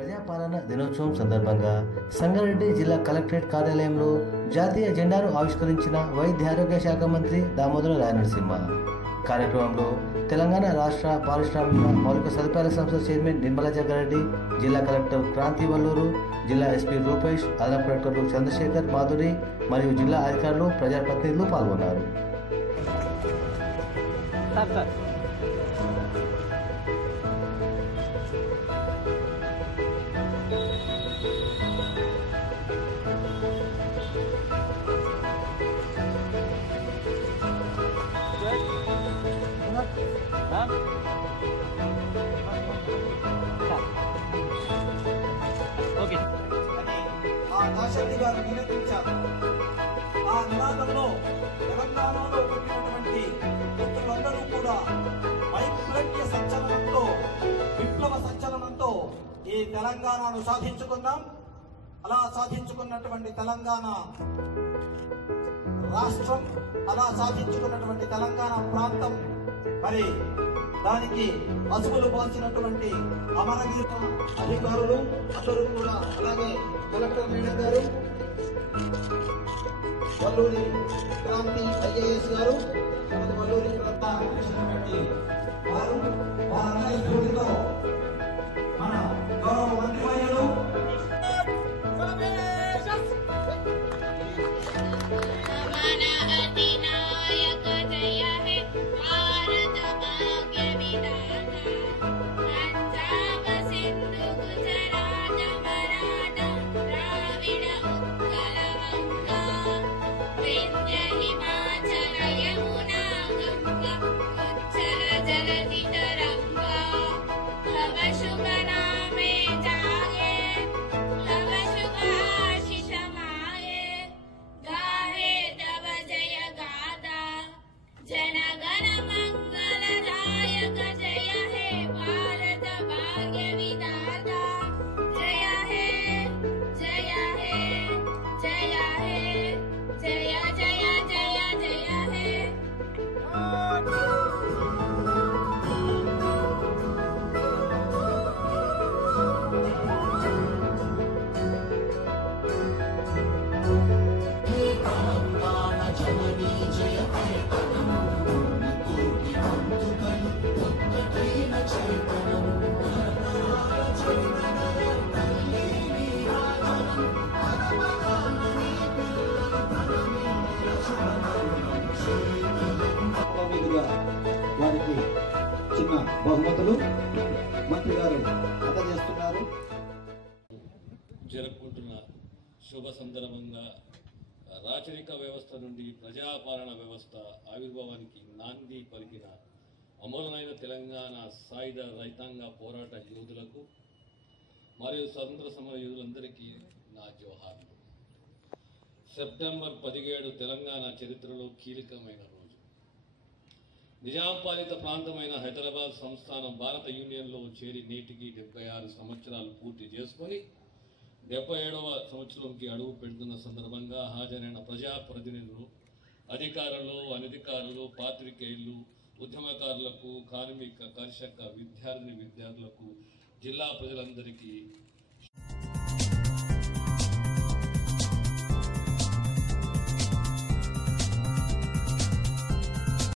ప్రజాపాలన దినోత్సవం సందర్భంగా సంగారెడ్డి జిల్లా కలెక్టరేట్ కార్యాలయంలో జాతీయ జెండాను ఆవిష్కరించిన వైద్య ఆరోగ్య శాఖ మంత్రి దామోదర రాయనరసింహ. కార్యక్రమంలో తెలంగాణ రాష్ట్ర పారిశ్రామిక మౌలిక సదుపాయాల సంస్థ చైర్మన్ నిర్మలా జగ్గారెడ్డి, జిల్లా కలెక్టర్ క్రాంతి వల్లూరు, జిల్లా ఎస్పీ రూపేష్, అదనపు కలెక్టర్లు చంద్రశేఖర్, మాధురి మరియు జిల్లా అధికారులు, ప్రజాప్రతినిధులు పాల్గొన్నారు. దాశరథి గారు నివేదించారు. ఆ నినాదంలో తెలంగాణలో పుట్టినటువంటి పుత్రులందరూ కూడా వైప్లవ్య సంచలనంతో, విప్లవ సంచలనంతో ఈ తెలంగాణను సాధించుకున్నాం. అలా సాధించుకున్నటువంటి తెలంగాణ రాష్ట్రం, అలా సాధించుకున్నటువంటి తెలంగాణ ప్రాంతం, మరి దానికి పసుపులు పోసినటువంటి అమరవీర అధికారులు అందరూ కూడా, అలాగే కలెక్టర్ మేడం గారు, వల్లూరి క్రాంతి ఐఏఎస్ గారు, వల్లూరి వారందరి జోడితో మన గౌరవ మంత్రివర్యులు వారికి చిన్న బహుమతులు మంత్రి గారు అందజేస్తున్నారు. జరుపుకుంటున్న శుభ సందర్భంగా రాచరిక వ్యవస్థ నుండి ప్రజాపాలన వ్యవస్థ ఆవిర్భావానికి నాంది పలికిన అమరులైన తెలంగాణ సాయుధ రైతాంగ పోరాట యోధులకు మరియు స్వతంత్ర సమర యోధులందరికీ నా జోహార్లు. సెప్టెంబర్ 17 తెలంగాణ చరిత్రలో కీలకమైన రోజు. నిజాం పాలిత ప్రాంతమైన హైదరాబాద్ సంస్థానం భారత యూనియన్లో చేరి నేటికి 76 సంవత్సరాలు పూర్తి చేసుకొని 77వ సంవత్సరంకి అడుగు పెడుతున్న సందర్భంగా హాజరైన ప్రజాప్రతినిధులు, అధికారులు, అనధికారులు, పాత్రికేయులు, ఉద్యమకారులకు, కార్మిక, కర్షక, విద్యార్థులకు, జిల్లా ప్రజలందరికీ